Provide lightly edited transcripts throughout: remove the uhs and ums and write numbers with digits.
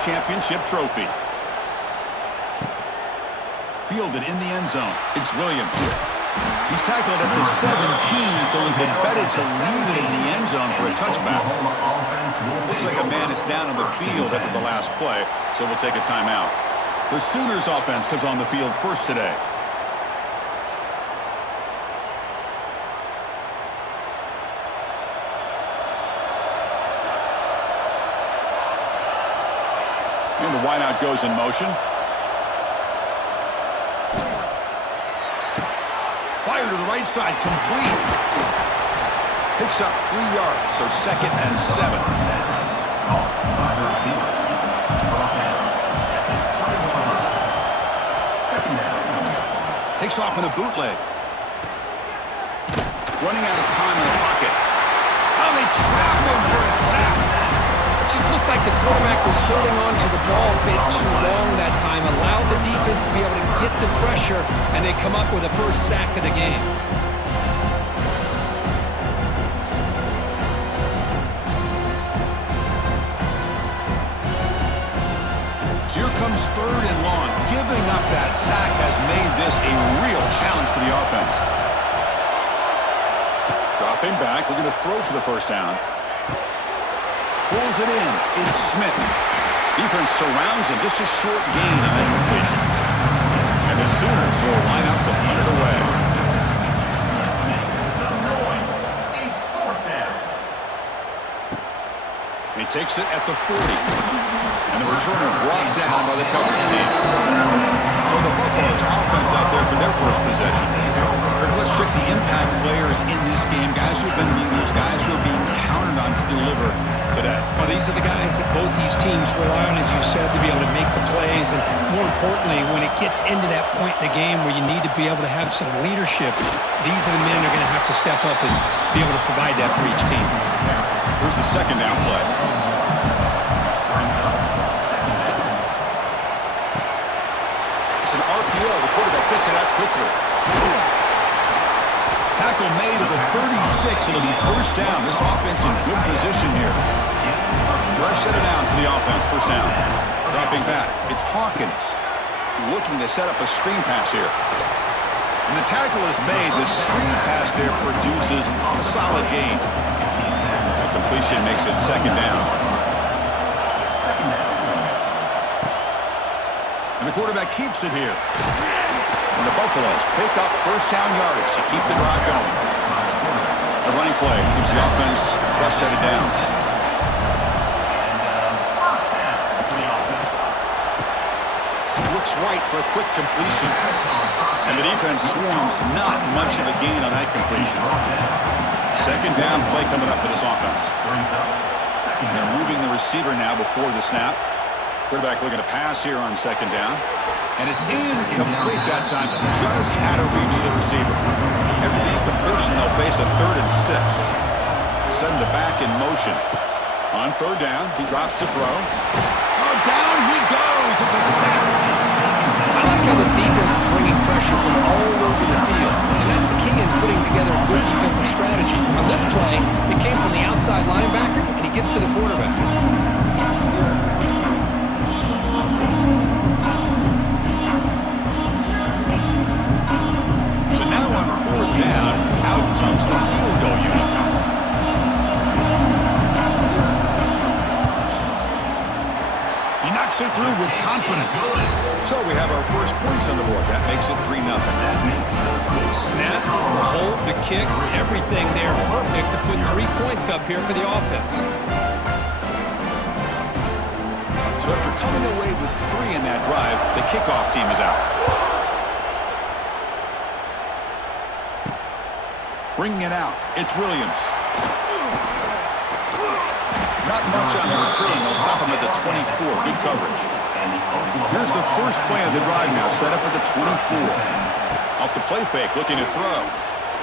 championship trophy. Fielded in the end zone. It's Williams. He's tackled at the 17, so it'd been better to leave it in the end zone for a touchback. Looks like a man is down on the field after the last play, so we'll take a timeout. The Sooners offense comes on the field first today. And the wideout goes in motion. Fire to the right side, complete. Picks up 3 yards, so 2nd and 7. Takes off in a bootleg. Running out of time in the pocket. Oh, they trap him for a sack. It just looked like the quarterback was holding on to the ball a bit too long that time, allowed the defense to be able to get the pressure, and they come up with the first sack of the game. So here comes 3rd and long. Giving up that sack has made this a real challenge for the offense. Dropping back, looking to throw for the first down. Pulls it in. It's Smith. Defense surrounds him. Just a short gain on that completion. And the Sooners will line up to punt it away. He takes it at the 40. And the returner brought down by the coverage team. So the Buffalo's offense out there for their first possession. Let's check the impact players in this game. Guys who have been leaders, guys who are being counted on to deliver today. Well, these are the guys that both these teams rely on, as you said, to be able to make the plays. And more importantly, when it gets into that point in the game where you need to be able to have some leadership, these are the men that are going to have to step up and be able to provide that for each team. Here's the 2nd down play. It's an RPO. The quarterback gets it out quickly. Tackle made at the 36. It'll be first down. This offense in good position here. Fresh set of downs for the offense. First down. Dropping back. It's Hawkins looking to set up a screen pass here. And the tackle is made. The screen pass there produces a solid gain. The completion makes it 2nd down. And the quarterback keeps it here. And the Buffaloes pick up first down yardage to keep the drive going. A running play gives the offense a fresh set of downs. Looks right for a quick completion. And the defense swarms not much of a gain on that completion. 2nd down play coming up for this offense. They're moving the receiver now before the snap. Quarterback looking to pass here on 2nd down. And it's incomplete that time, just out of reach of the receiver. After the incompletion, they'll face a 3rd and 6. Send the back in motion. On 3rd down, he drops to throw. Oh, down he goes. It's a sack. I like how this defense is bringing pressure from all over the field. And that's the key in putting together a good defensive strategy. On this play, it came from the outside linebacker, and he gets to the quarterback. Down, out comes the field goal unit. He knocks it through with confidence. So we have our first points on the board. That makes it 3-0. Snap, the hold, the kick, everything there perfect to put 3 points up here for the offense. So after coming away with 3 in that drive, the kickoff team is out. Bringing it out, it's Williams. Not much on the return. They'll stop him at the 24. Good coverage. Here's the first play of the drive now, set up at the 24. Off the play fake, looking to throw.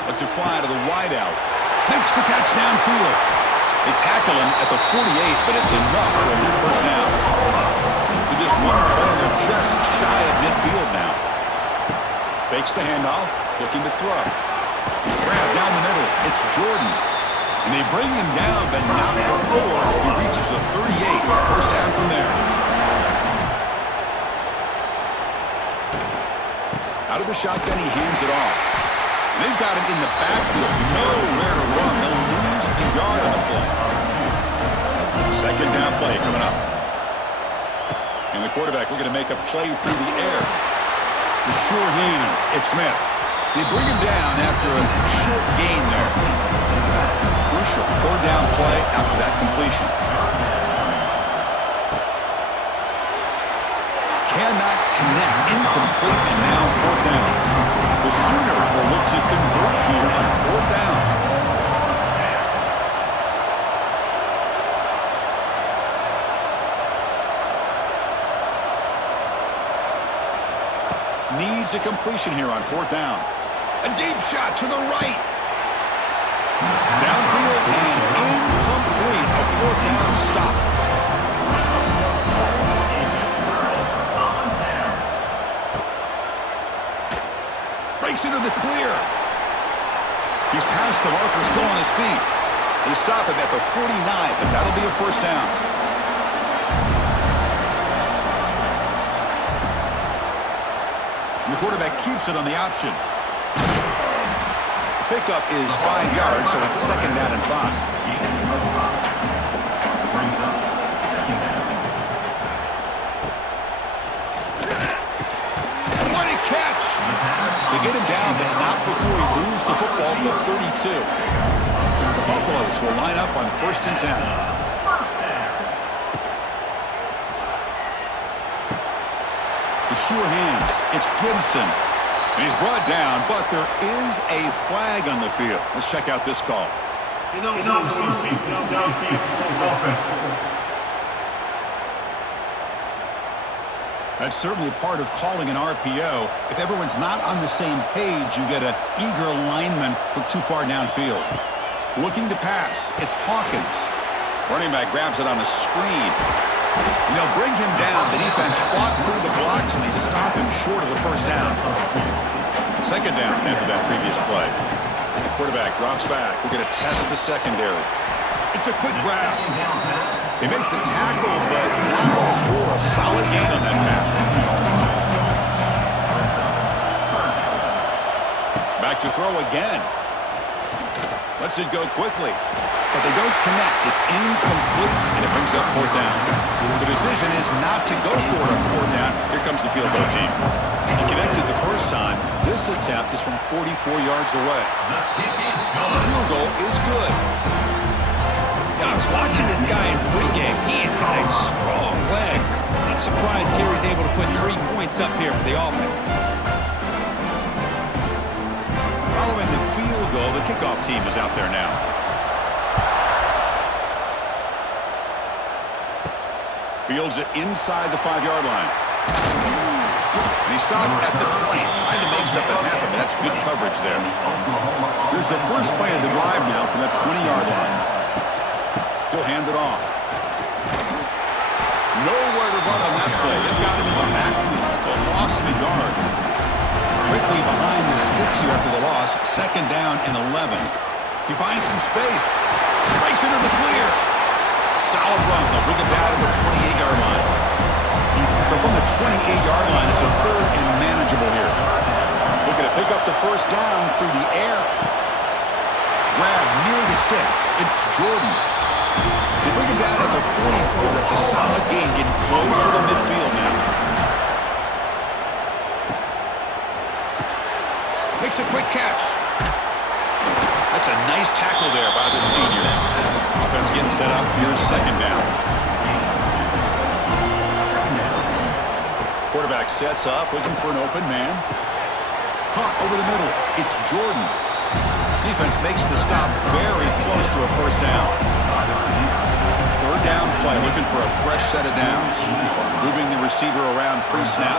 Lets it fly to the wideout. Makes the catch downfield. They tackle him at the 48, but it's enough for a new first down. So just one play, and they're just shy of midfield now. Fakes the handoff, looking to throw. Grab down the middle. It's Jordan. And they bring him down, but not before he reaches the 38. First down from there. the shotgun, he hands it off. And they've got him in the backfield. Nowhere to run. They'll lose a yard on the play. Second down play coming up. And the quarterback looking to make a play through the air. The sure hands. It's Smith. They bring him down after a short gain there. Crucial third down play after that completion. Cannot connect. Incomplete, and now fourth down. The Sooners will look to convert here on fourth down. Needs a completion here on fourth down. A deep shot to the right. Downfield and incomplete. A fourth down stop. Breaks into the clear. He's past the marker, still on his feet. They stop him at the 49, but that'll be a first down. And the quarterback keeps it on the option. Pickup is 5 yards, so it's second down and 5. They get him down, but not before he moves the football to the 32. The Buffaloes will line up on first and 10. The sure hands. It's Gibson. And he's brought down, but there is a flag on the field. Let's check out this call. That's certainly part of calling an RPO. If everyone's not on the same page, you get an eager lineman look too far downfield. Looking to pass, it's Hawkins. Running back grabs it on a screen. And they'll bring him down. The defense fought through the blocks, and they stop him short of the first down. Second down after that previous play. The quarterback drops back. We're going to test the secondary. It's a quick grab. They make the tackle, but not for a solid gain on that pass. Back to throw again. Lets it go quickly, but they don't connect. It's incomplete, and it brings up fourth down. The decision is not to go for it on fourth down. Here comes the field goal team. He connected the first time. This attempt is from 44 yards away. The field goal is good. I was watching this guy in pregame. He has got a strong leg. Not surprised here he's able to put 3 points up here for the offense. Following the field goal, the kickoff team is out there now. Fields it inside the 5-yard line. And he stopped at the 20, trying to make something happen. That's good coverage there. Here's the first play of the drive now from that 20-yard line. He'll hand it off. Nowhere to run on that play. They've got him in the backfield. It's a loss of a yard. Quickly behind the sticks here after the loss. Second down and 11. He finds some space. Breaks into the clear. Solid run. They'll bring it down to the 28-yard line. So from the 28-yard line, it's a third and manageable here. Looking to pick up the first down through the air. Grab near the sticks. It's Jordan. They bring him down at the 44. That's a solid gain, getting closer to midfield now. Makes a quick catch. That's a nice tackle there by the senior. Offense getting set up. Here's second down. Quarterback sets up, looking for an open man. Caught over the middle. It's Jordan. Defense makes the stop very close to a first down. Third down play, looking for a fresh set of downs. Moving the receiver around pre-snap.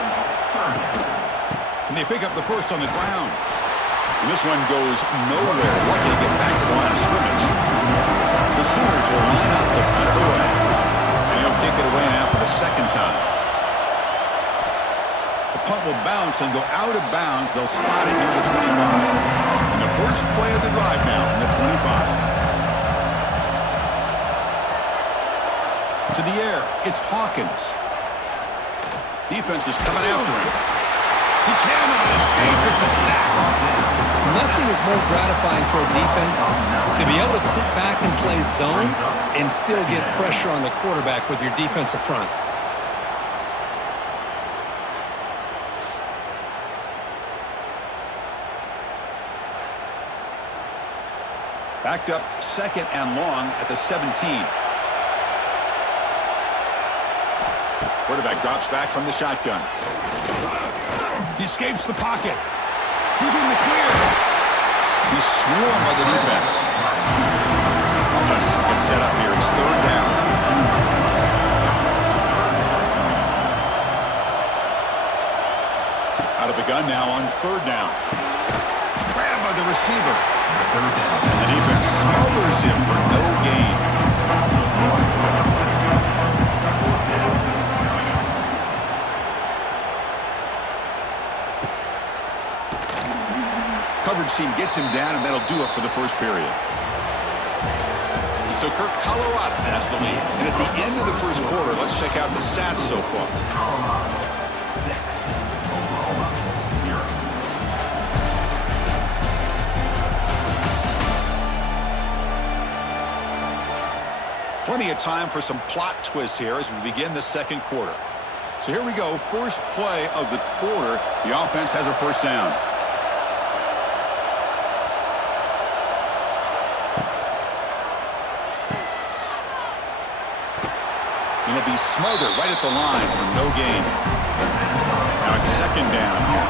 Can they pick up the first on the ground? And this one goes nowhere. Lucky to get back to the line of scrimmage. The Sooners will line up to punt it away. And he'll kick it away now for the second time. The punt will bounce and go out of bounds. They'll spot it near the 25. And the first play of the drive now from the 25. To the air, it's Hawkins. Defense is coming after him. He cannot escape. It's a sack. Nothing is more gratifying for a defense to be able to sit back and play zone and still get pressure on the quarterback with your defensive front. Backed up 2nd and long at the 17. Quarterback drops back from the shotgun. He escapes the pocket. He's in the clear. He's swarmed by the defense. Offense gets set up here. It's 3rd down. Out of the gun now on 3rd down. Grabbed by the receiver. And the defense smothers him for no gain. Coverage team gets him down, and that'll do it for the first period. So Kirk, Colorado has the lead. And at the end of the first quarter, let's check out the stats so far. Plenty of time for some plot twists here as we begin the second quarter. So here we go, first play of the quarter. The offense has a first down. And he'll be smothered right at the line for no gain. Now it's 2nd down here.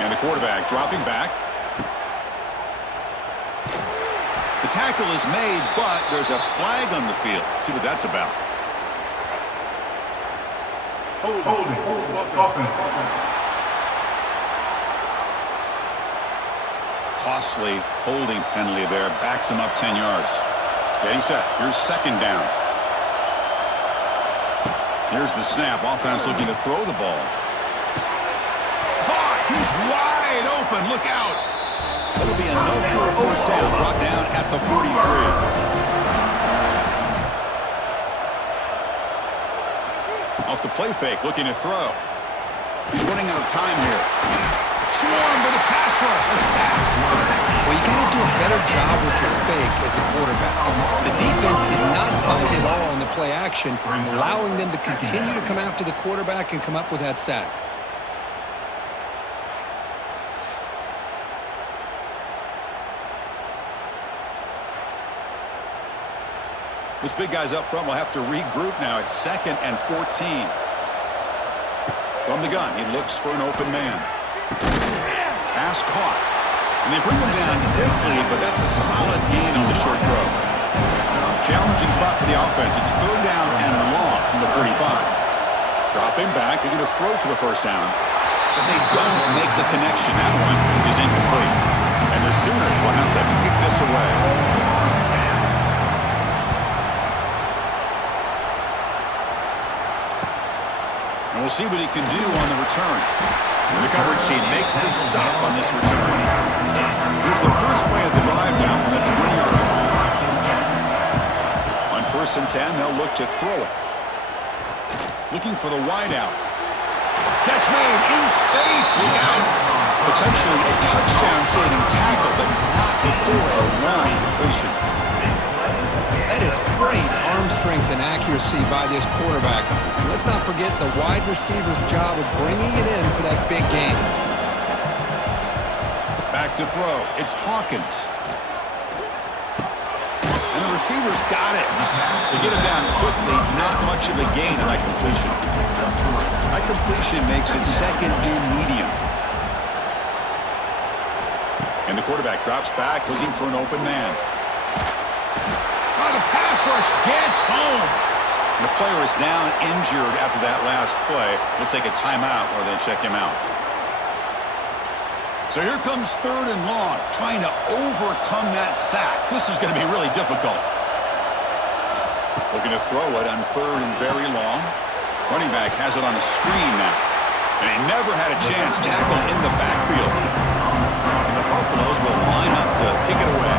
And the quarterback dropping back. The tackle is made, but there's a flag on the field. Let's see what that's about. Costly holding penalty there. Backs him up 10 yards. Getting set. Here's 2nd down. Here's the snap. Offense looking to throw the ball. Caught! He's wide open. Look out! That'll be enough for a first down. Brought down at the 43. Off the play fake, looking to throw. He's running out of time here. Swarmed by the pass rush. A sack. Well, you got to do a better job with your fake as the quarterback. The defense did not bite at all on the play action, allowing them to continue to come after the quarterback and come up with that sack. This big guy's up front will have to regroup now. It's 2nd and 14. From the gun, he looks for an open man. Pass caught. And they bring him down quickly, but that's a solid gain on the short throw. Challenging spot for the offense. It's 3rd down and long from the 45. Dropping back, they're going to throw for the first down. But they don't make the connection. That one is incomplete. And the Sooners will have to kick this away. And we'll see what he can do on the return. And the coverage team makes the stop on this return. Here's the first play of the drive now from the 20-yard line. On 1st and 10, they'll look to throw it. Looking for the wide out. Catch made in space. Look out. Potentially a touchdown-saving tackle, but not before a long completion. That is great arm strength and accuracy by this quarterback. And let's not forget the wide receiver's job of bringing it in for that big game. Back to throw. It's Hawkins. And the receiver's got it. They get him down quickly. Not much of a gain on that completion. That completion makes it 2nd and medium. And the quarterback drops back looking for an open man. Oh, the pass rush gets home. And the player is down injured after that last play. We'll take a timeout or then check him out. So here comes 3rd and long, trying to overcome that sack. This is going to be really difficult. Looking to throw it on 3rd and very long. Running back has it on the screen now. And he never had a chance. Tackle in the backfield. And the Buffaloes will line up to kick it away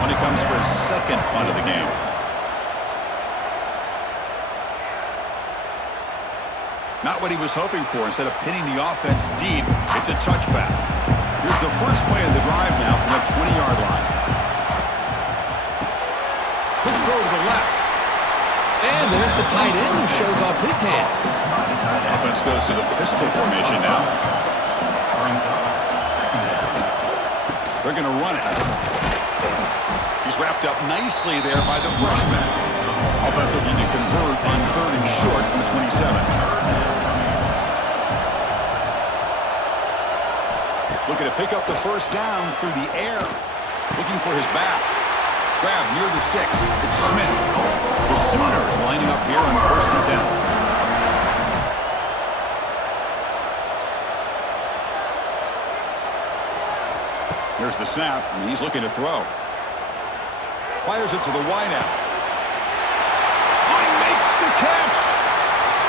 when he comes for his 2nd punt of the game. Not what he was hoping for. Instead of pinning the offense deep, it's a touchback. Here's the first play of the drive now from the 20-yard line. Quick throw to the left. And there's the tight end who shows off his hands. Offense goes to the pistol formation now. They're going to run it. He's wrapped up nicely there by the freshman. Offense looking to convert on 3rd and short from the 27. Looking to pick up the first down through the air. Looking for his back. Grab near the sticks. It's Smith. The Sooners lining up here on 1st and 10. Here's the snap, and he's looking to throw. Fires it to the wideout. He makes the catch!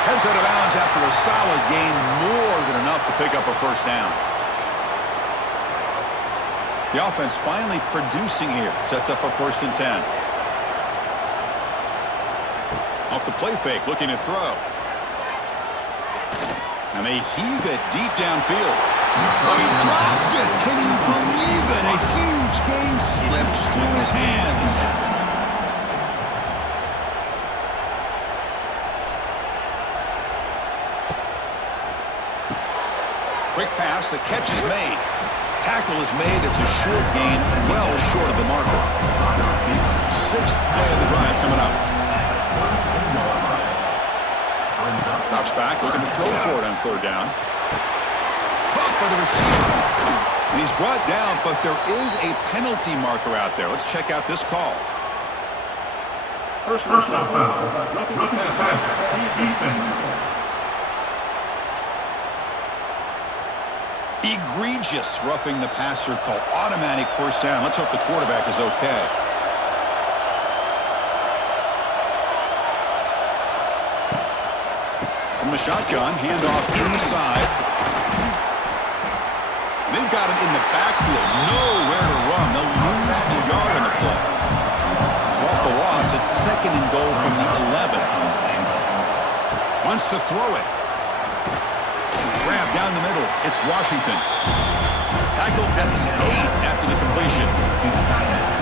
Heads out of bounds after a solid gain, more than enough to pick up a first down. The offense finally producing here. Sets up a 1st and 10. Off the play fake, looking to throw. And they heave it deep downfield. Oh, he dropped it! Can you believe it? A huge gain slips through his hands. Quick pass, the catch is made. Tackle is made, it's a short gain, well short of the marker. 6th play of the drive coming up. Drops back, looking to throw for it on 3rd down. Caught by the receiver. And he's brought down, but there is a penalty marker out there. Let's check out this call. Personal foul. Roughing the passer. Defense. Egregious roughing the passer call. Automatic first down. Let's hope the quarterback is okay. From the shotgun, handoff inside. And they've got him in the backfield. Nowhere to run. They'll lose a yard on the play. So off the loss, it's 2nd and goal from the 11. Wants to throw it. Grab down the middle. It's Washington. Tackled at the 8 after the completion.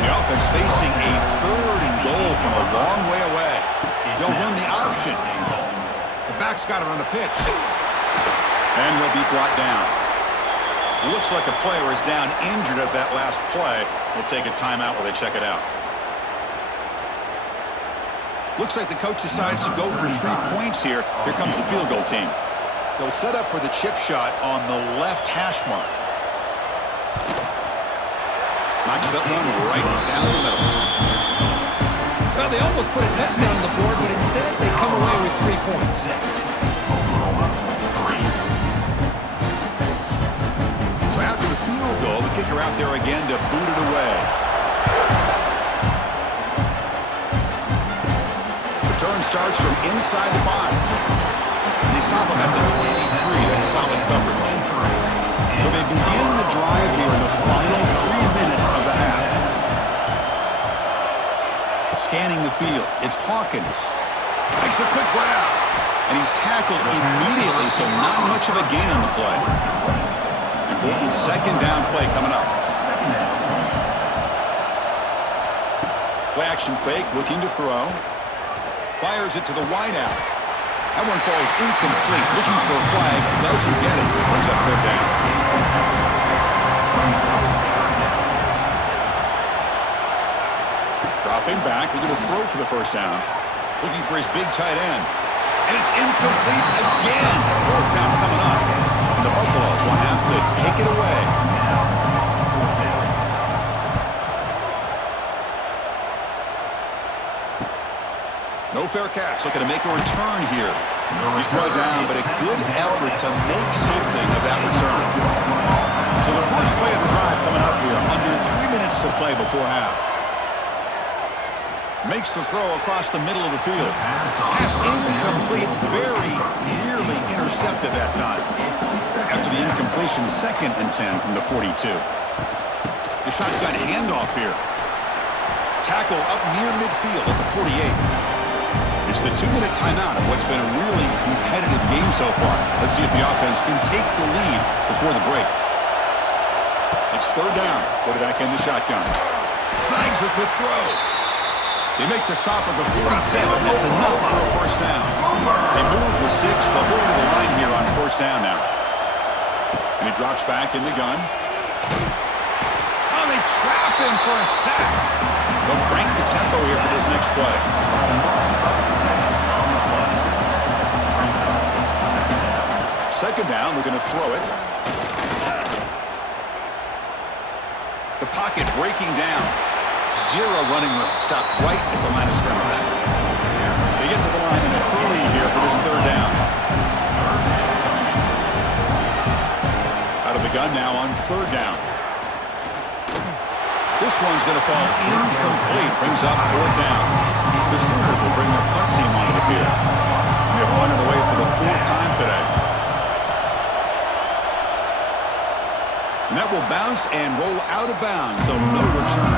The offense facing a 3rd and goal from a long way away. They'll run the option. The back's got it on the pitch. And he'll be brought down. Looks like a player is down injured at that last play. We'll take a timeout while they check it out. Looks like the coach decides to go for 3 points here. Here comes the field goal team. They'll set up for the chip shot on the left hash mark. Knocks that one right down the middle. Well, they almost put a touchdown on the board, but instead they come away with 3 points. So after the field goal, the kicker out there again to boot it away. Return starts from inside the 5. They stop him at the 23. That's solid coverage. So they begin the drive here in the final 3 minutes of the half. Scanning the field, it's Hawkins. Makes a quick grab. And he's tackled immediately, so not much of a gain on the play. Important 2nd down play coming up. Play action fake, looking to throw. Fires it to the wideout. That one falls incomplete. Looking for a flag. Doesn't get it. Brings up 3rd down. Dropping back. Looking to throw for the first down. Looking for his big tight end. And it's incomplete again. 4th down coming up. And the Buffaloes will have to kick it away. No fair catch. Looking to make a return here. He's brought down, but a good effort to make something of that return. So the first play of the drive coming up here. Under 3 minutes to play before half. Makes the throw across the middle of the field. Pass incomplete. Very nearly intercepted that time. After the incompletion, 2nd and 10 from the 42. The shotgun handoff here. Tackle up near midfield at the 48. It's the 2-minute timeout of what's been a really competitive game so far. Let's see if the offense can take the lead before the break. It's third down. Quarterback in the shotgun. Snags a quick throw. They make the stop at the 47. That's enough for a first down. They move the 6. They'll go to the line here on first down now. And he drops back in the gun. Oh, they trap him for a sack. They'll crank the tempo here for this next play. Second down, we're going to throw it. The pocket breaking down. Zero running room. Stop right at the line of scrimmage. They get to the line in a hurry here for this third down. Out of the gun now on third down. This one's going to fall incomplete. Brings up fourth down. The Sooners will bring their punt team onto the field. They're punted away for the fourth time today. And that will bounce and roll out of bounds, so no return.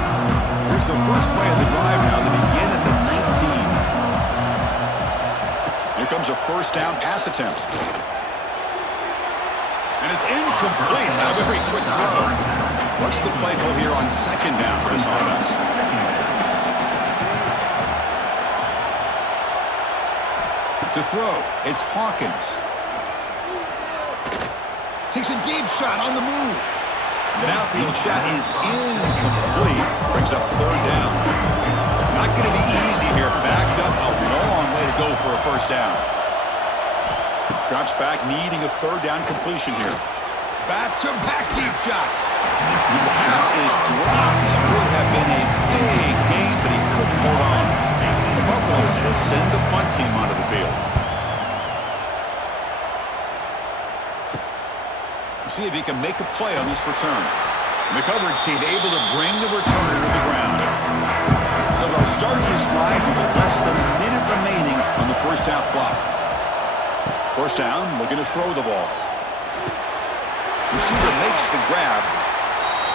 Here's the first play of the drive now. They begin at the 19. Here comes a first down pass attempt. And it's incomplete. A very quick throw. What's the play call here on second down for this offense? To throw, it's Hawkins. Takes a deep shot on the move. The outfield shot is incomplete. Brings up third down. Not going to be easy here. Backed up a long way to go for a first down. Drops back, needing a third down completion here. Back-to-back deep shots. The pass is dropped. Would have been a big game, but he couldn't hold on. The Buffaloes will send the punt team onto the field. See if he can make a play on this return. And the coverage team able to bring the returner to the ground. So they'll start this drive with less than a minute remaining on the first half clock. First down, looking to throw the ball. Receiver makes the grab.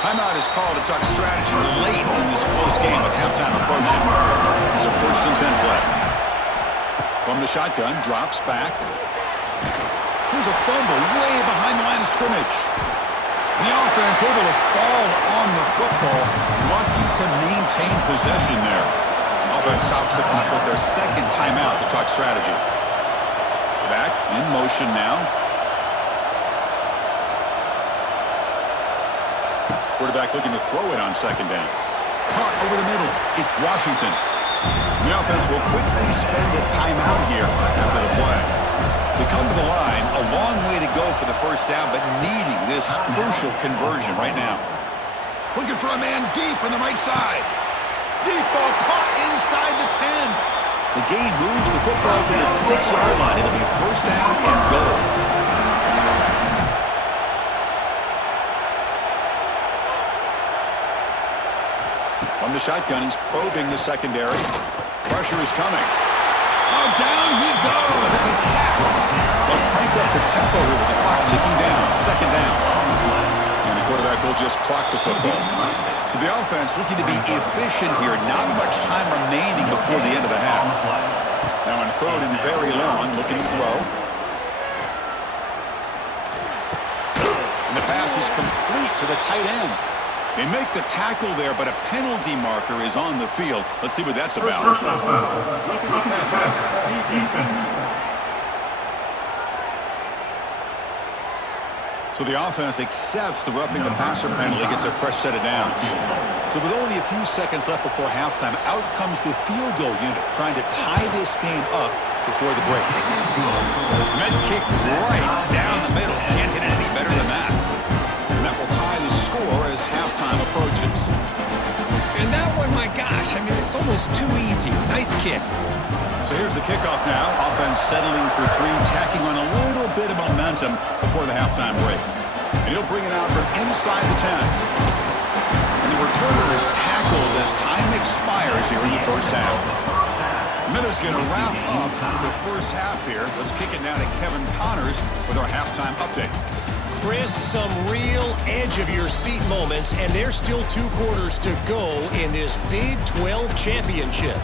Timeout is called to talk strategy late in this close game with halftime approaching. There's a 1st and 10 play. From the shotgun, drops back. There's a fumble way behind the line of scrimmage. The offense able to fall on the football. Lucky to maintain possession there. Offense stops the clock with their second timeout to talk strategy. Back in motion now. Quarterback looking to throw it on second down. Caught over the middle. It's Washington. The offense will quickly spend a timeout here after the play. They come to the line, a long way to go for the first down, but needing this crucial conversion right now. Looking for a man deep on the right side. Deep ball caught inside the 10. The game moves the football to the 6-yard line. It'll be first down and goal. From the shotgun, he's probing the secondary. Pressure is coming. Oh, down he goes. It's a sack. They'll crank up the tempo here with the clock ticking down. Second down. And the quarterback will just clock the football. So the offense looking to be efficient here. Not much time remaining before the end of the half. Now on third and very long, looking to throw. And the pass is complete to the tight end. They make the tackle there, but a penalty marker is on the field. Let's see what that's about. First down foul. Looking at pass. Defense. So the offense accepts the roughing the passer penalty, gets a fresh set of downs. So with only a few seconds left before halftime, out comes the field goal unit, trying to tie this game up before the break. Med kick right down the middle. Can't hit it any better than that. And that will tie the score as halftime approaches. And that one, my gosh, I mean, it's almost too easy. Nice kick. So here's the kickoff now. Offense settling for three, tacking on a little bit of momentum before the halftime break. And he'll bring it out from inside the 10. And the returner is tackled as time expires here in the first half. The Miners going to wrap up the first half here. Let's kick it now to Kevin Connors with our halftime update. Chris, some real edge-of-your-seat moments, and there's still 2 quarters to go in this Big 12 championship.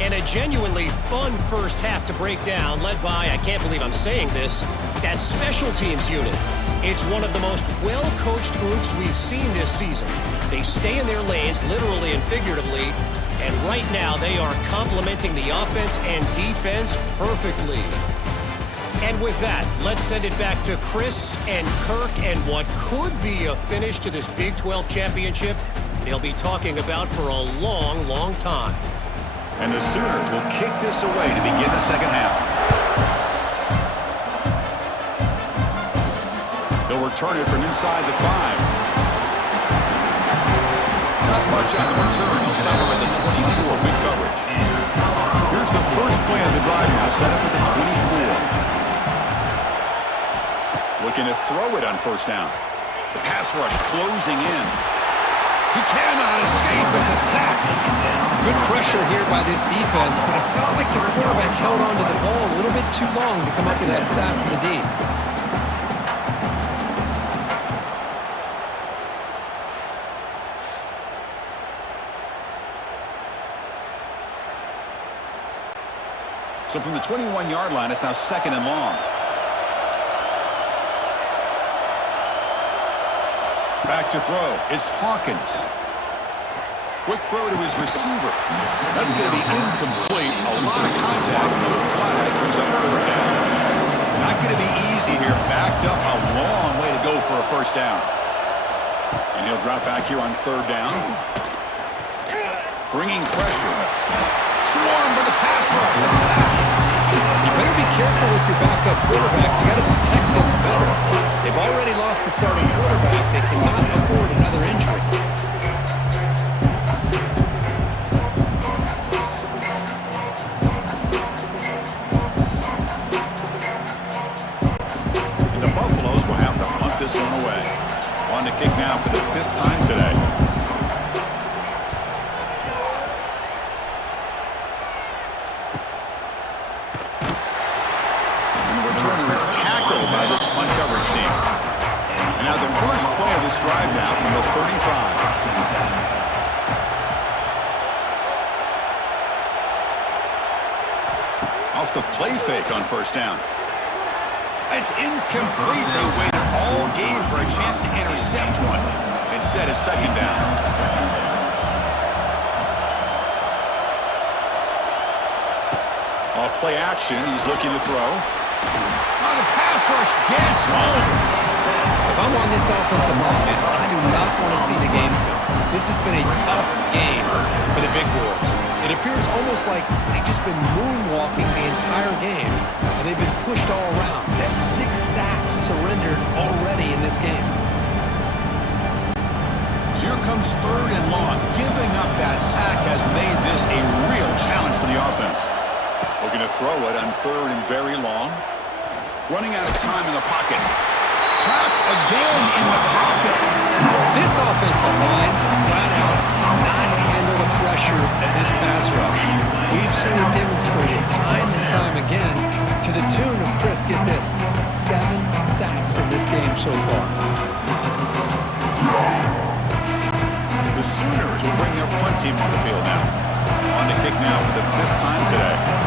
And a genuinely fun first half to break down, led by, I can't believe I'm saying this, that special teams unit. It's one of the most well-coached groups we've seen this season. They stay in their lanes, literally and figuratively, and right now they are complementing the offense and defense perfectly. And with that, let's send it back to Chris and Kirk and what could be a finish to this Big 12 championship they'll be talking about for a long, long time. And the Sooners will kick this away to begin the second half. They'll return it from inside the 5. Not much on the return. He'll stop him at the 24. Good coverage. Here's the first play of the drive now, set up at the 24. Looking to throw it on first down. The pass rush closing in. He cannot escape. It's a sack. Good pressure here by this defense, but it felt like the quarterback held onto the ball a little bit too long to come up with that sack for the D. So from the 21-yard line, it's now second and long. Back to throw. It's Hawkins. Quick throw to his receiver. That's going to be incomplete. A lot of contact. Another flag brings up third down. Not going to be easy here. Backed up a long way to go for a first down. And he'll drop back here on third down. Bringing pressure. Swarmed by the pass rush. A sack. You better be careful with your backup quarterback. You got to protect him better. They've already lost the starting quarterback. They cannot afford another injury. And the Buffaloes will have to punt this one away. On to kick now for the 5th time today. Tackled by this punt coverage team. And now the first play of this drive now from the 35. Off the play fake on first down. It's incomplete. They waited all game for a chance to intercept one. Instead, it's second down. Off play action, he's looking to throw. Oh, the pass rush gets home. If I'm on this offensive line, I do not want to see the game film. This has been a tough game for the big boys. It appears almost like they've just been moonwalking the entire game, and they've been pushed all around. That's 6 sacks surrendered already in this game. So here comes third and long. Giving up that sack has made this a real challenge for the offense. Looking to throw it on third and very long. Running out of time in the pocket. Trapped again in the pocket. This offensive line flat out cannot handle the pressure of this pass rush. We've seen it demonstrated time and time again to the tune of, Chris, get this, 7 sacks in this game so far. The Sooners will bring their punt team on the field now. On to kick now for the 5th time today.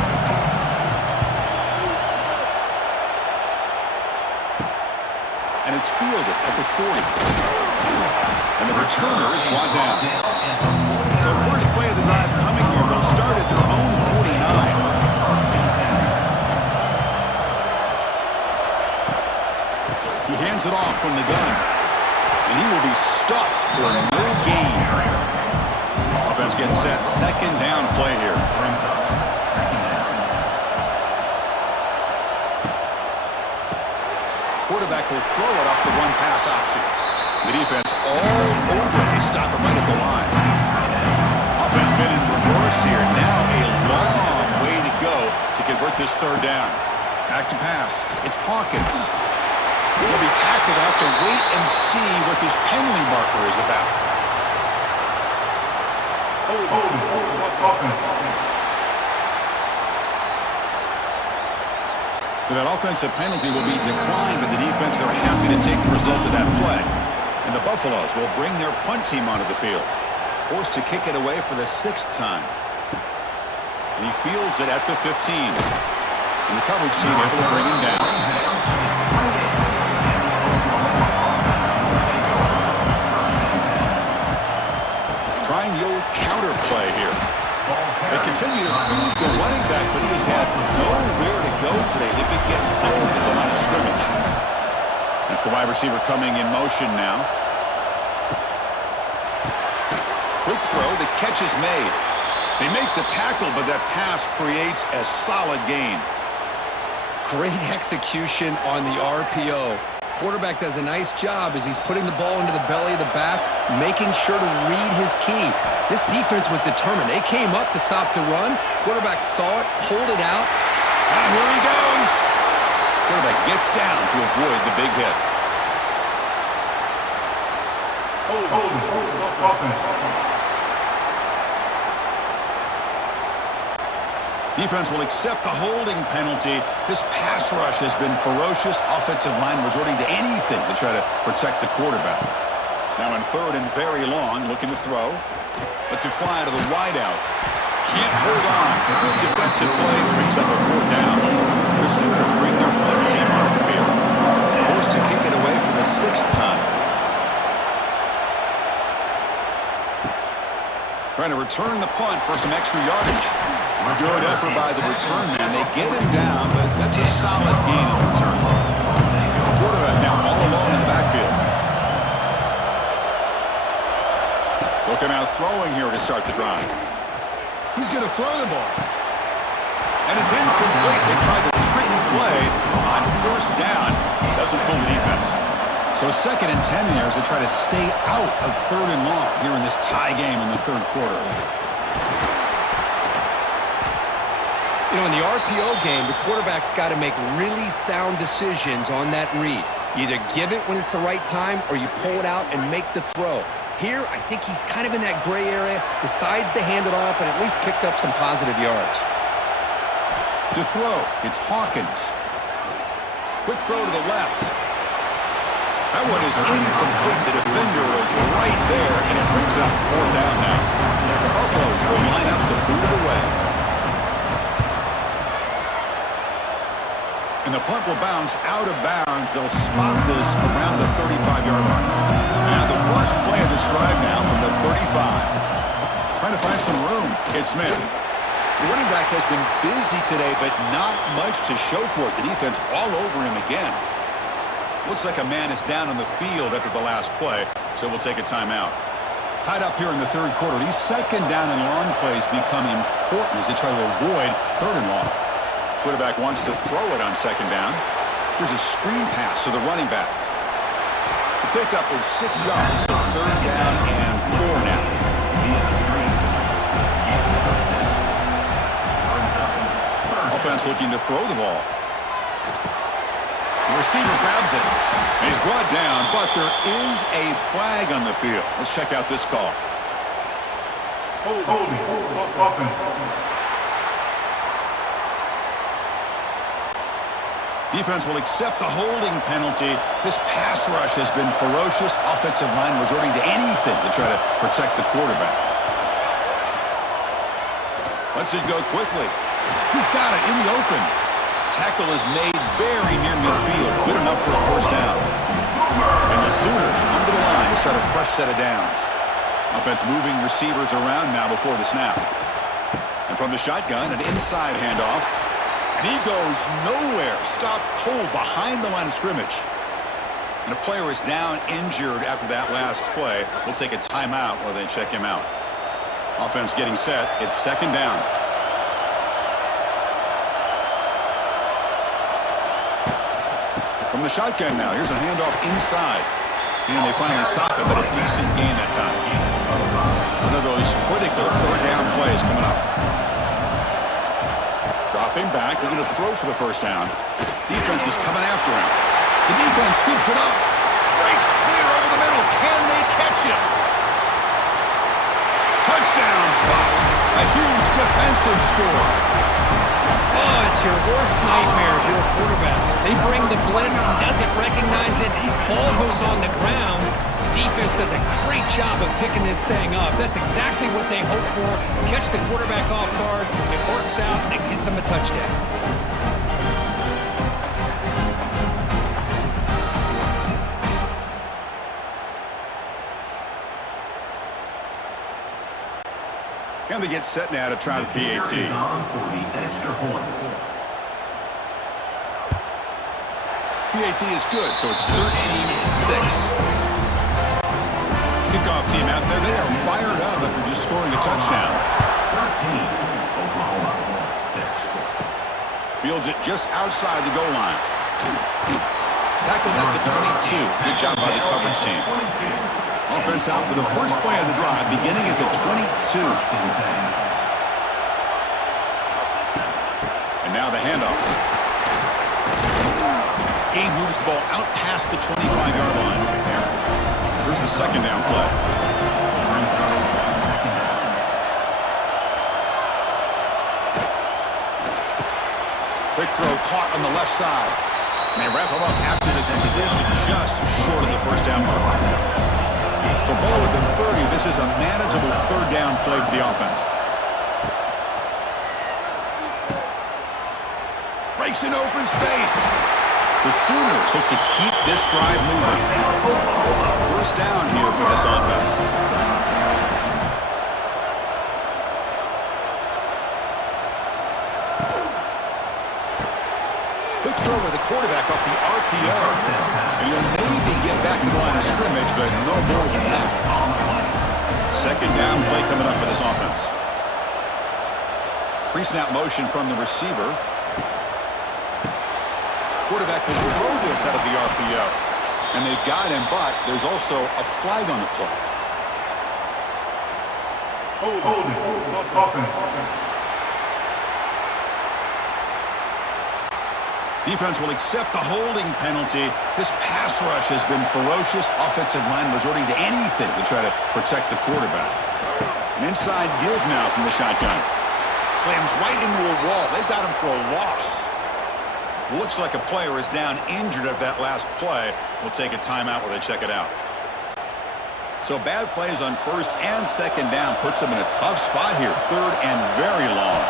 And it's fielded at the 40. And the returner is brought down. So first play of the drive coming here. They'll start at their own 49. He hands it off from the gun. And he will be stuffed for no gain. Offense getting set. Second down play here. Quarterback will throw it off the one pass option. The defense all over. They stop him right at the line. Offense been in reverse here. Now a long way to go to convert this third down. Back to pass. It's Hawkins. He'll be tackled. Have to wait and see what this penalty marker is about. That offensive penalty will be declined by the defense. They're happy to take the result of that play. And the Buffaloes will bring their punt team onto the field. Forced to kick it away for the 6th time. And he fields it at the 15. And the coverage team able to bring him down. Trying the old counter play here. They continue to feed the running back, but he has had nowhere to go today. They've been getting home at the line of scrimmage. That's the wide receiver coming in motion now. Quick throw, the catch is made. They make the tackle, but that pass creates a solid gain. Great execution on the RPO. Quarterback does a nice job as he's putting the ball into the belly of the back, making sure to read his key. This defense was determined. They came up to stop the run. Quarterback saw it, pulled it out. And here he goes. Quarterback gets down to avoid the big hit. Defense will accept the holding penalty. This pass rush has been ferocious. Offensive line resorting to anything to try to protect the quarterback. Now in third and very long, looking to throw. Lets it fly to the wideout. Can't hold on. Good defensive play brings up a fourth down. The Sooners bring their punt team on the field. Forced to kick it away for the 6th time. Trying to return the punt for some extra yardage. Good effort by the return man. They get him down, but that's a solid gain in return. The quarterback now all alone in the backfield. Looking out throwing here to start the drive. He's going to throw the ball. And it's incomplete. They tried the trick play on first down. Doesn't fool the defense. So 2nd and 10 here as they try to stay out of 3rd and long here in this tie game in the 3rd quarter. You know, in the RPO game, the quarterback's got to make really sound decisions on that read. You either give it when it's the right time or you pull it out and make the throw. Here, I think he's kind of in that gray area, decides to hand it off and at least picked up some positive yards. To throw, it's Hawkins. Quick throw to the left. That one is incomplete. The defender was right there, and it brings up 4th down now. The Buffaloes will line up to boot it away. And the punt will bounce out of bounds. They'll spot this around the 35-yard line. And the first play of this drive now from the 35. Trying to find some room. It's Smith. The running back has been busy today, but not much to show for it. The defense all over him again. Looks like a man is down on the field after the last play, so we'll take a timeout. Tied up here in the 3rd quarter. These 2nd down and long plays become important as they try to avoid 3rd and long. Quarterback wants to throw it on 2nd down. Here's a screen pass to the running back. The pickup is 6 yards, so 3rd down and 4 now. Offense looking to throw the ball. The receiver grabs it. And he's brought down, but there is a flag on the field. Let's check out this call. Defense will accept the holding penalty. This pass rush has been ferocious. Offensive line resorting to anything to try to protect the quarterback. Lets it go quickly. He's got it in the open. Tackle is made very near midfield. Good enough for a first down. And the Sooners come to the line to start a fresh set of downs. Offense moving receivers around now before the snap. And from the shotgun, an inside handoff. And he goes nowhere. Stopped cold behind the line of scrimmage. And a player is down injured after that last play. They'll take a timeout while they check him out. Offense getting set. It's 2nd down. From the shotgun now, here's a handoff inside. And they finally stop it, but a decent gain that time. One of those critical 3rd down plays coming up. Dropping back, looking to throw for the first down. Defense is coming after him. The defense scoops it up. Breaks clear over the middle. Can they catch him? Touchdown, Buffs. A huge defensive score. Oh, it's your worst nightmare if you're a quarterback. They bring the blitz, he doesn't recognize it, ball goes on the ground. Defense does a great job of picking this thing up. That's exactly what they hope for. Catch the quarterback off guard, it works out, and it gets them a touchdown. And they get set now to try the BigXII. BigXII is good, so it's 13-6. Kickoff team out there, they are fired up after just scoring a touchdown. 13, Oklahoma 6. Fields it just outside the goal line. Tackled at the 22. Good job by the coverage team. Offense out for the first play of the drive, beginning at the 22. And now the handoff. Game moves the ball out past the 25-yard line. Here's the second down play. Quick throw caught on the left side. And they wrap him up after the completion just short of the first down marker. So ball with the 30. This is a manageable third down play for the offense. Breaks in open space. The Sooners look to keep this drive moving. First down here for this offense. Quick throw with the quarterback off the RPO. And he'll maybe get back to the line of scrimmage, but no more than that. Second down play coming up for this offense. Pre-snap motion from the receiver. Quarterback will throw this out of the RPO. And they've got him, but there's also a flag on the play. Holding. Offense. Defense will accept the holding penalty. This pass rush has been ferocious. Offensive line resorting to anything to try to protect the quarterback. An inside give now from the shotgun. Slams right into a wall. They've got him for a loss. Looks like a player is down injured at that last play. We'll take a timeout while they check it out. So bad plays on first and second down puts them in a tough spot here. Third and very long.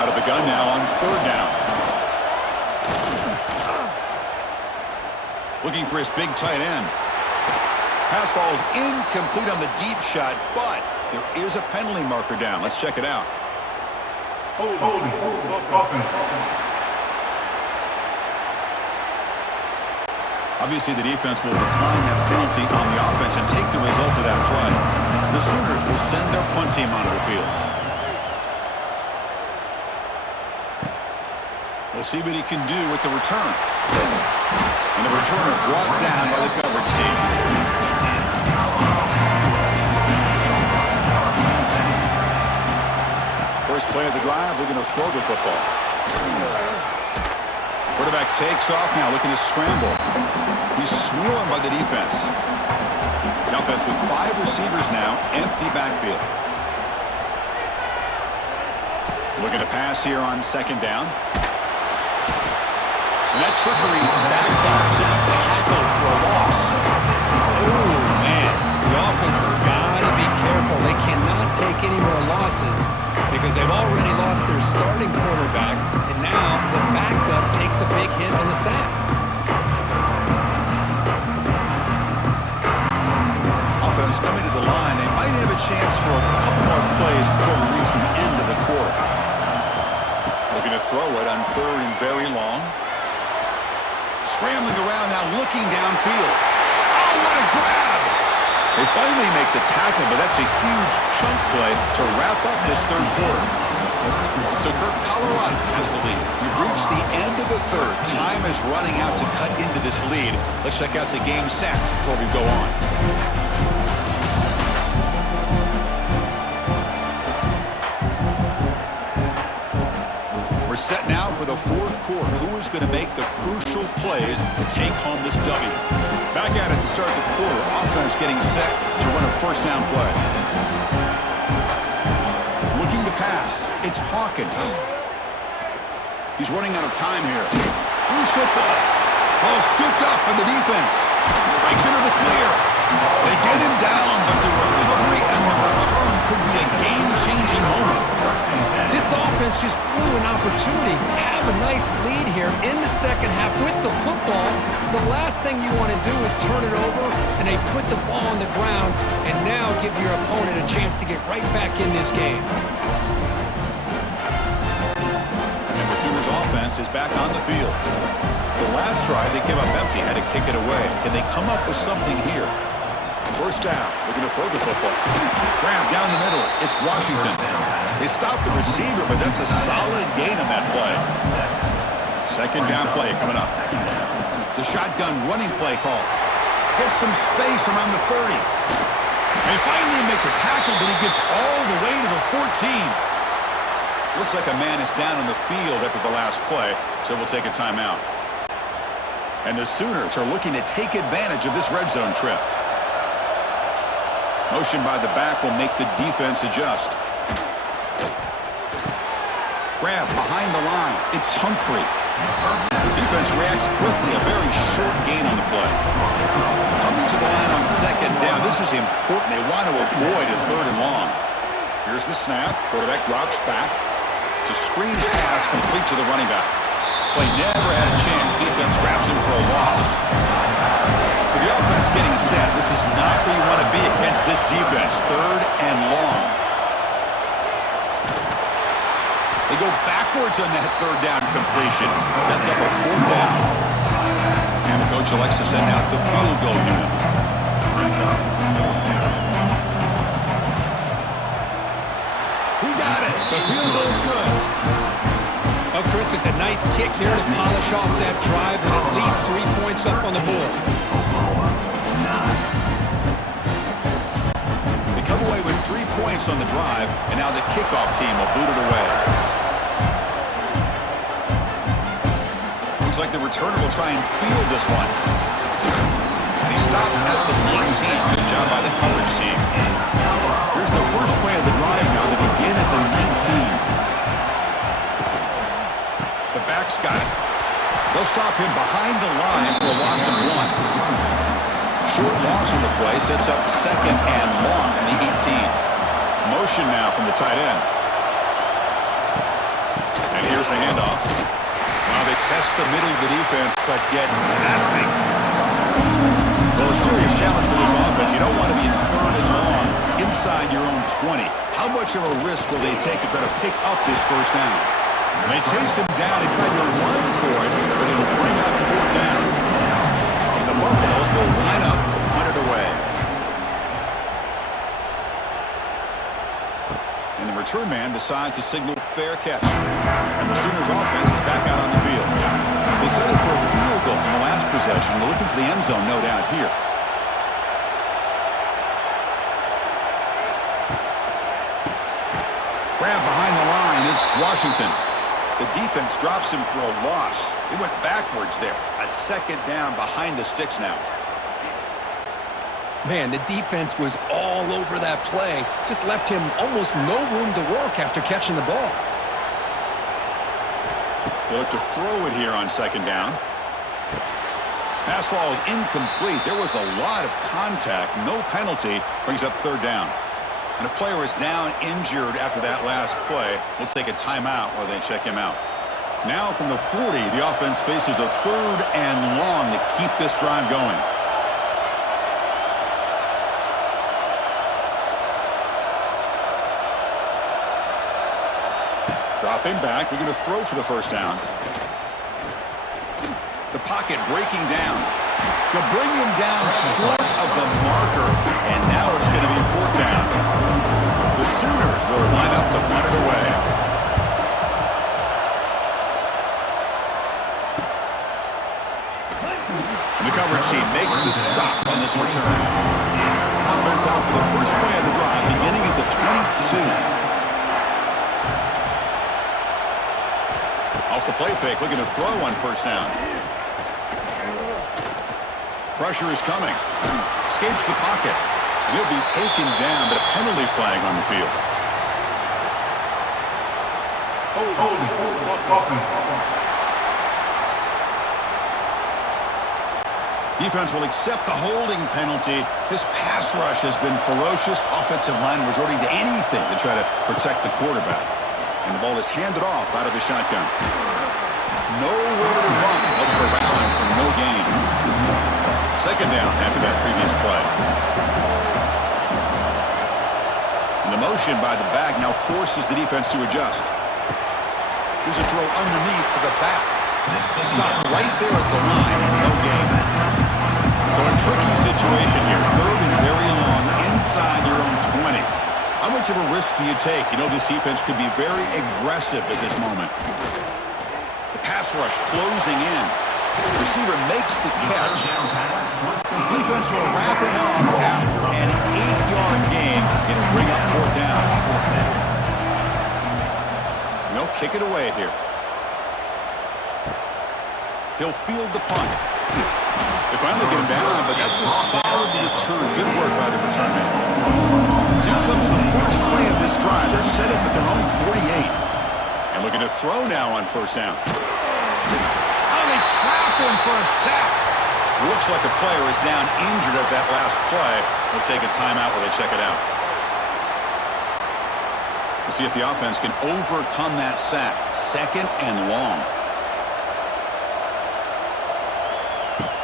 Out of the gun now on third down. Looking for his big tight end. Pass falls incomplete on the deep shot, but there is a penalty marker down. Let's check it out. Holding. Offense. Obviously, the defense will decline that penalty on the offense and take the result of that play. The Sooners will send their punt team onto the field. We'll see what he can do with the return. And the returner brought down by the coverage team. First play of the drive, looking to throw the football. Quarterback takes off now, looking to scramble. He's swarmed by the defense. The offense with 5 receivers now, empty backfield. Looking to pass here on second down. And that trickery backfires. Should be tackled for a loss. Oh, man. The offense has got to be careful. They cannot take any more losses because they've already lost their starting quarterback, and now the backup takes a big hit on the sack. Offense coming to the line. They might have a chance for a couple more plays before we reach the end of the quarter. Looking to throw it on third and very long. Scrambling around now, looking downfield. Oh, what a grab! They finally make the tackle, but that's a huge chunk play to wrap up this third quarter. So Colorado has the lead. We've reached the end of the third. Time is running out to cut into this lead. Let's check out the game stats before we go on. We're set now for the fourth quarter. Who is going to make the crucial plays to take home this W? Back at it to start the quarter. Offense getting set to run a first down play. Looking to pass. It's Hawkins. He's running out of time here. Loose football. Ball scooped up by the defense. Breaks into the clear. They get him down, but the recovery and the return could be a game-changing moment. This offense just blew an opportunity. Have a nice lead here in the second half with the football. The last thing you want to do is turn it over, and they put the ball on the ground and now give your opponent a chance to get right back in this game. And the Sooners offense is back on the field. The last drive, they came up empty, had to kick it away. Can they come up with something here? First down, looking to throw the football. Grab down the middle, it's Washington. They stopped the receiver, but that's a solid gain on that play. Second down play coming up. The shotgun running play call. Gets some space around the 30. They finally make the tackle, but he gets all the way to the 14. Looks like a man is down on the field after the last play, so we'll take a timeout. And the Sooners are looking to take advantage of this red zone trip. Motion by the back will make the defense adjust. Grab behind the line. It's Humphrey. The defense reacts quickly. A very short gain on the play. Coming to the line on second down. This is important. They want to avoid a third and long. Here's the snap. Quarterback drops back. It's a screen pass complete to the running back. Play never had a chance. Defense grabs him for a loss. So the offense getting set. This is not where you want to be against this defense. Third and long. They go backwards on that third down completion. Sets up a fourth down. And the coach elects to send out the field goal unit. He got it. The field goal's good. Well, Chris, it's a nice kick here to polish off that drive with at least 3 points up on the board. They come away with 3 points on the drive, and now the kickoff team will boot it away. Looks like the returner will try and field this one. And he stopped at the 19. Good job by the coverage team. Here's the first play of the drive now. They begin at the 19. The back's got it. They'll stop him behind the line for a loss of 1. Short loss on the play sets up second and long from the 18. Motion now from the tight end. And here's the handoff. Now they test the middle of the defense, but get nothing. Well, a serious challenge for this offense. You don't want to be in third and long inside your own 20. How much of a risk will they take to try to pick up this first down? They chase him down. They tried to run for it, but it'll bring up fourth down. And the Buffaloes will line up to punt it away. And the return man decides to signal fair catch. And the Sooners offense is back out on the field. They settled for a field goal in the last possession. They're looking for the end zone, no doubt, here. Grab behind the line. It's Washington. The defense drops him for a loss. He went backwards there. A second down behind the sticks now. Man, the defense was all over that play. Just left him almost no room to work after catching the ball. They look to throw it here on second down. Pass ball is incomplete. There was a lot of contact. No penalty. Brings up third down. And a player is down injured after that last play. Let's take a timeout while they check him out. Now from the 40, the offense faces a third and long to keep this drive going. Dropping back, they're going to throw for the first down. The pocket breaking down. To bring him down short of the marker, and now it's going to be fourth down. The Sooners will line up to punt it away. And the coverage team makes the stop on this return. Offense out for the first play of the drive, beginning at the 22. Off the play fake, looking to throw on first down. Pressure is coming. Escapes the pocket. And he'll be taken down, but a penalty flag on the field. Holding. Offense. Defense will accept the holding penalty. This pass rush has been ferocious. Offensive line resorting to anything to try to protect the quarterback. And the ball is handed off out of the shotgun. Nowhere to run. They'll corral him for no gain. Second down after that previous play. And the motion by the back now forces the defense to adjust. Here's a throw underneath to the back. Stop right there at the line. No gain. So a tricky situation here. Third and very long inside your own 20. How much of a risk do you take? You know this defense could be very aggressive at this moment. The pass rush closing in. The receiver makes the catch. Defense will wrap it up after an 8-yard gain. It'll bring up fourth down. They'll kick it away here. He'll field the punt. They finally get him down, but that's a solid return. Good work by the return man. Here comes the first play of this drive. They're set up at their own 48. And looking to throw now on first down. Oh, they trap him for a sack. Looks like a player is down injured at that last play. We'll take a timeout while they check it out. We'll see if the offense can overcome that sack. Second and long.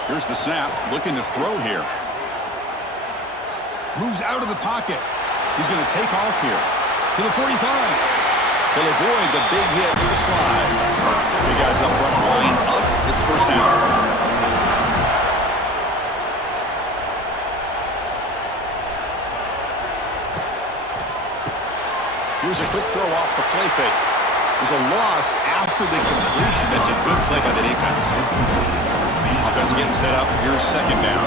Here's the snap, looking to throw here. Moves out of the pocket. He's going to take off here. To the 45. He'll avoid the big hit with the slide. The guys up front line up. It's first down. Here's a quick throw off the play fake. There's a loss after the completion. That's a good play by the defense. Offense getting set up. Here's second down.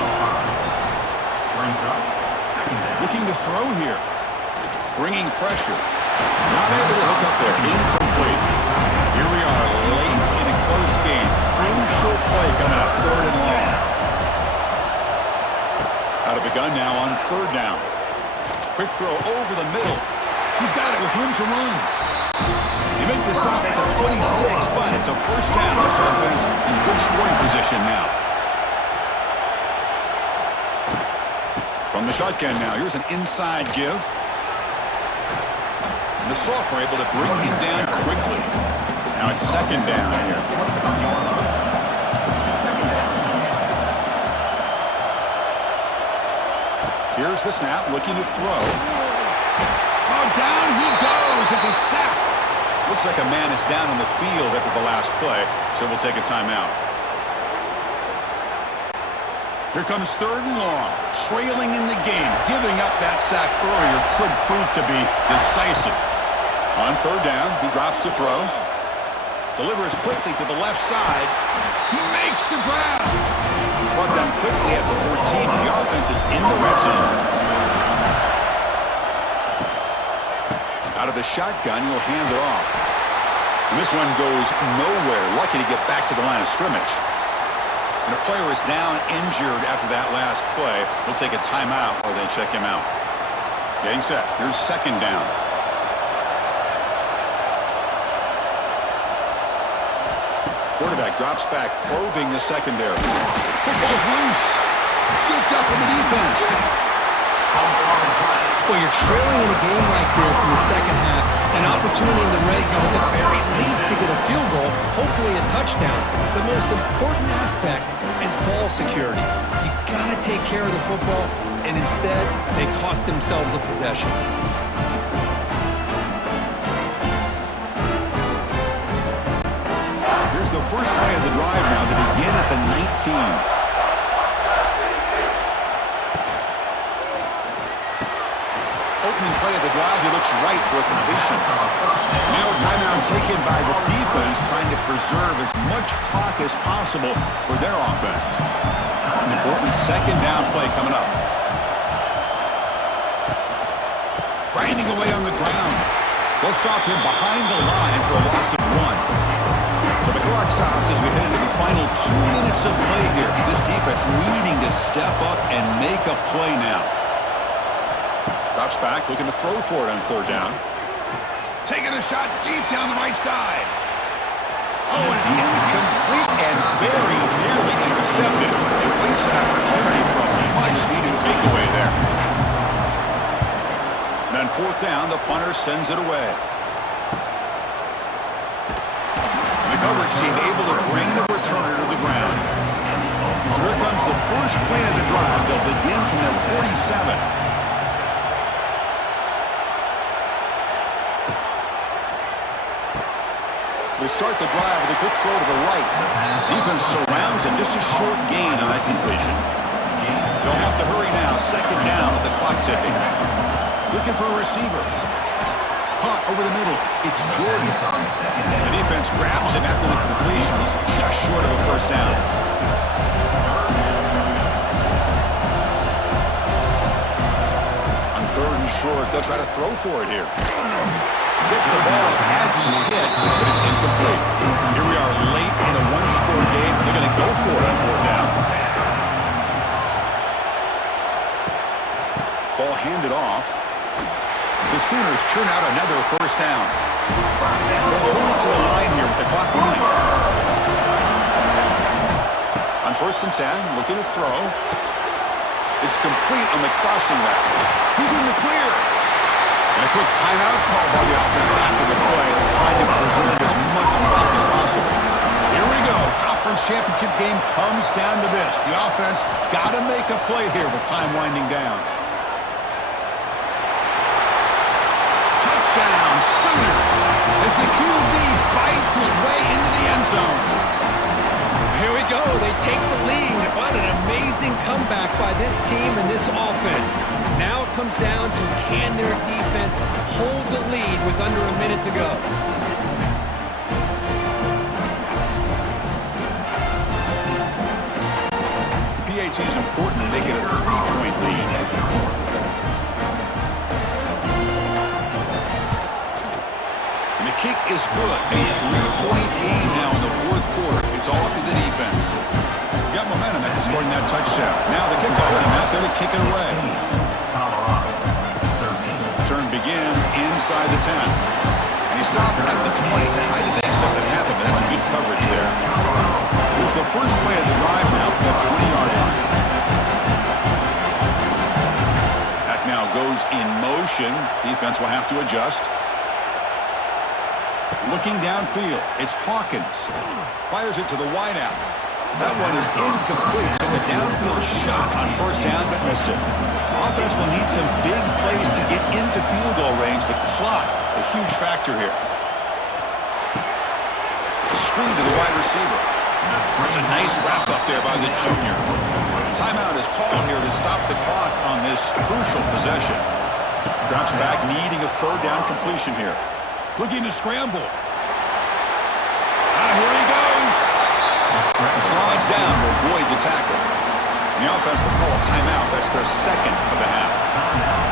Looking to throw here. Bringing pressure. Not able to hook up there. Incomplete. Here we are late in a close game. Crucial play coming up. Third and long. Out of the gun now on third down. Quick throw over the middle. He's got it with room to run. They make the stop at the 26, but it's a first down. This offense in good scoring position now. From the shotgun now, here's an inside give. The sophomore able to bring him down quickly. Now it's second down here. Here's the snap, looking to throw. Oh, down he goes. It's a sack. Looks like a man is down on the field after the last play, so we'll take a timeout. Here comes third and long, trailing in the game. Giving up that sack earlier could prove to be decisive. On third down, he drops to throw. Delivers quickly to the left side. He makes the grab. Brought down quickly at the 14. The offense is in the red zone. Out of the shotgun, he'll hand it off. And this one goes nowhere. Lucky to get back to the line of scrimmage. And a player is down injured after that last play. We'll take a timeout while they check him out. Getting set. Here's second down. Quarterback drops back, probing the secondary. Football's loose. Scooped up in the defense. Well, you're trailing in a game like this in the second half, an opportunity in the red zone at the very least to get a field goal, hopefully a touchdown. The most important aspect is ball security. You got to take care of the football, and instead, they cost themselves a possession. Here's the first play of the drive now to begin at the 19. Opening play of the drive, he looks right for a completion. Now a timeout taken by the defense, trying to preserve as much clock as possible for their offense. An important second down play coming up. Grinding away on the ground. They'll stop him behind the line for a loss of 1. So the clock stops as we head into the final 2 minutes of play here. This defense needing to step up and make a play now. Drops back, looking to throw for it on third down. Taking a shot deep down the right side. Oh, and it's incomplete and very nearly intercepted. It wastes an opportunity for a much-needed takeaway there. And on fourth down, the punter sends it away. The coverage team able to bring the returner to the ground. So here comes the first play of the drive. They'll begin from their 47. They start the drive with a quick throw to the right. Defense surrounds him. Just a short gain on that completion. They'll have to hurry now. Second down with the clock ticking. Looking for a receiver. Caught over the middle. It's Jordan. The defense grabs him after the completion. He's just short of a first down. On third and short, they'll try to throw for it here. Gets the ball as he's hit, but it's incomplete. Here we are late in a one-score game. They're going to go for it on fourth down. Ball handed off. The Sooners churn out another first down. They'll hold it to the line here with the clock running. On first and 10, looking to throw. It's complete on the crossing route. He's in the clear. And a quick timeout called by the offense after the play, trying to preserve as much clock as possible. Here we go. Conference championship game comes down to this. The offense got to make a play here with time winding down. Touchdown, Sooners, as the QB fights his way into the end zone. Here we go. They take the lead. What an amazing comeback by this team and this offense. Now it comes down to can their defense hold the lead with under a minute to go. PAT is important to make it a 3-point lead. And the kick is good. A 3-point game now in the fourth quarter. It's all up to the defense. Got momentum after scoring that touchdown. Now the kickoff team out there to kick it away. Turn begins inside the 10. And he stopped at the 20. Tried to make something happen, but that's good coverage there. Here's the first play of the drive now from the 20-yard line. Back now goes in motion. Defense will have to adjust. Looking downfield, it's Hawkins. Fires it to the wideout. That one is incomplete, so the downfield shot on first down, but missed it. Offense will need some big plays to get into field goal range. The clock, a huge factor here. Screen to the wide receiver. That's a nice wrap up there by the junior. Timeout is called here to stop the clock on this crucial possession. Drops back, needing a third down completion here. Looking to scramble. Here he goes. He slides down to avoid the tackle. And the offense will call a timeout. That's their second of the half.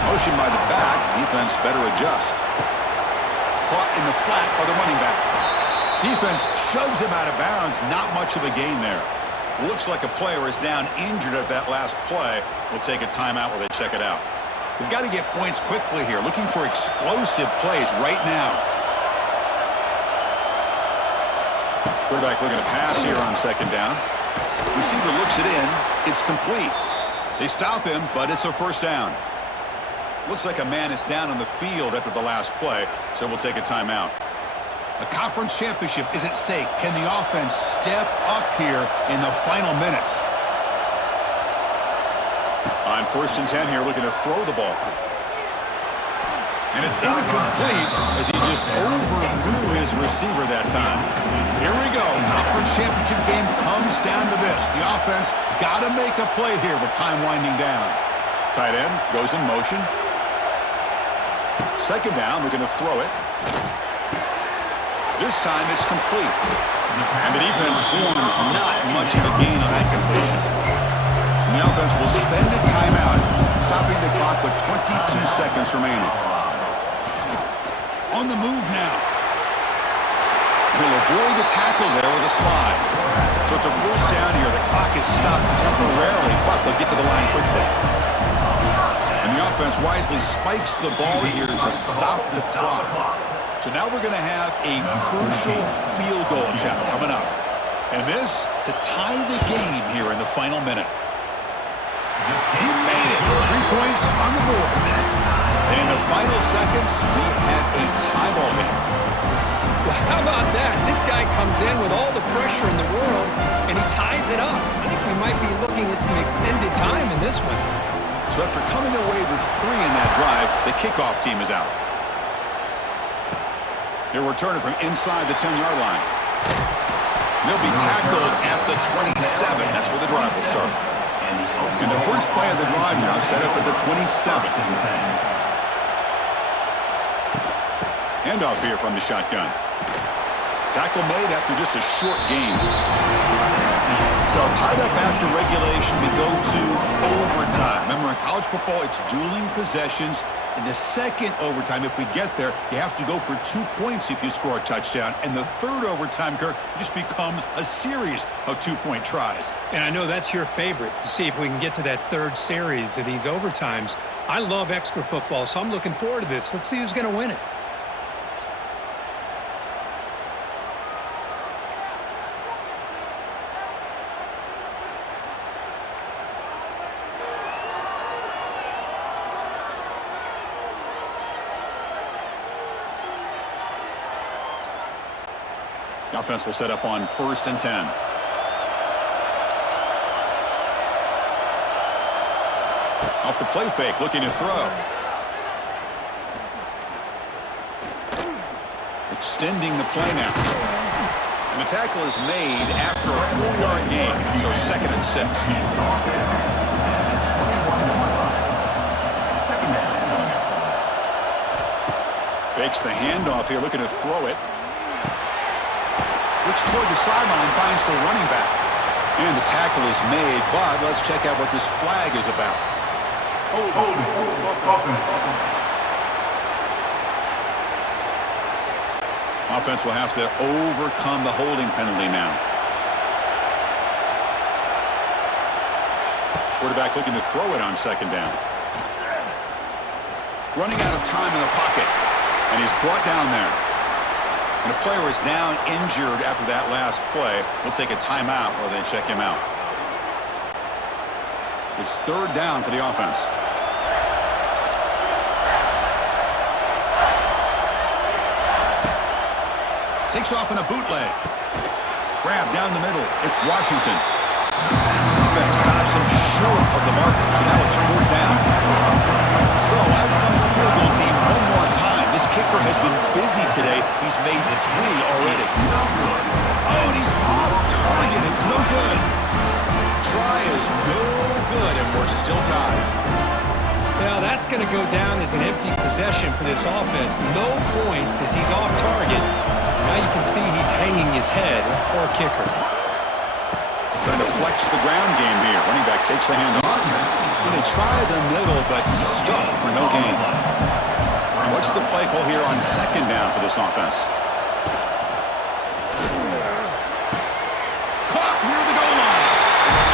Motion by the back. Defense better adjust. Caught in the flat by the running back. Defense shoves him out of bounds. Not much of a gain there. Looks like a player is down injured at that last play. We'll take a timeout while they check it out. They've got to get points quickly here. Looking for explosive plays right now. Quarterback looking to pass here on second down. Receiver looks it in. It's complete. They stop him, but it's a first down. Looks like a man is down on the field after the last play, so we'll take a timeout. A conference championship is at stake. Can the offense step up here in the final minutes? On first and 10 here, looking to throw the ball. And it's incomplete as he just overthrew his receiver that time. Here we go. Conference championship game comes down to this. The offense got to make a play here with time winding down. Tight end goes in motion. Second down, looking to throw it. This time it's complete. And the defense swarms not much of a gain on that completion. And the offense will spend a timeout, stopping the clock with 22 seconds remaining. On the move now. He'll avoid the tackle there with a slide. So it's a first down here. The clock is stopped temporarily, but they'll get to the line quickly. And the offense wisely spikes the ball here to stop the clock. So now we're going to have a crucial field goal attempt coming up. And this to tie the game here in the final minute. He made it. 3 points on the board. And in the final seconds, we have a tie ball game. Well, how about that? This guy comes in with all the pressure in the world, and he ties it up. I think we might be looking at some extended time in this one. So after coming away with 3 in that drive, the kickoff team is out. They're returning from inside the 10-yard line. They'll be tackled at the 27. That's where the drive will start. And the first play of the drive now set up at the 27. Handoff here from the shotgun. Tackle made after just a short gain. So tied up after regulation, we go to overtime. Remember, in college football, it's dueling possessions. In the second overtime, if we get there, you have to go for 2 points if you score a touchdown. And the third overtime, Kirk, just becomes a series of 2-point tries. And I know that's your favorite, to see if we can get to that third series of these overtimes. I love extra football, so I'm looking forward to this. Let's see who's going to win it. The offense will set up on 1st and 10. Off the play fake, looking to throw. Extending the play now. And the tackle is made after a 4-yard gain, so 2nd and 6. Fakes the handoff here, looking to throw it. Looks toward the sideline, finds the running back. And the tackle is made, but let's check out what this flag is about. Offense will have to overcome the holding penalty now. Quarterback looking to throw it on 2nd down. Running out of time in the pocket, and he's brought down there. And a player is down injured after that last play. We'll take a timeout while they check him out. It's 3rd down for the offense. Takes off in a bootleg. Grab down the middle. It's Washington. Defense stops him short of the marker. So now it's 4th down. So out comes the field goal team one more time. This kicker has been busy today. He's made the 3 already. Oh, and he's off target. It's no good. Try is no good, and we're still tied. Now that's going to go down as an empty possession for this offense. No points as he's off target. Now you can see he's hanging his head. Poor kicker. Trying to flex the ground game here. Running back takes the handoff. And they try the middle, but stuff for no gain. What's the play call here on 2nd down for this offense? Caught near the goal line.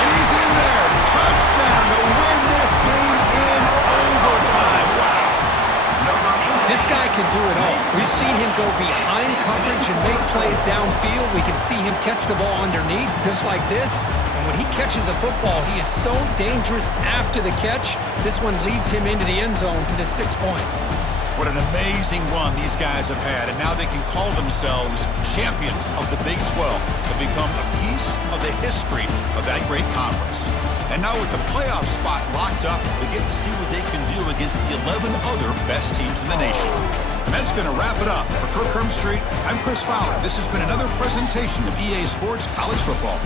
And he's in there. Touchdown to win this game in overtime. Wow. This guy can do it all. We've seen him go behind coverage and make plays downfield. We can see him catch the ball underneath, just like this. And when he catches a football, he is so dangerous after the catch. This one leads him into the end zone for the 6 points. What an amazing run these guys have had, and now they can call themselves champions of the Big 12 to become a piece of the history of that great conference. And now with the playoff spot locked up, we get to see what they can do against the 11 other best teams in the nation. And that's going to wrap it up. For Kirk Street, I'm Chris Fowler. This has been another presentation of EA Sports College Football.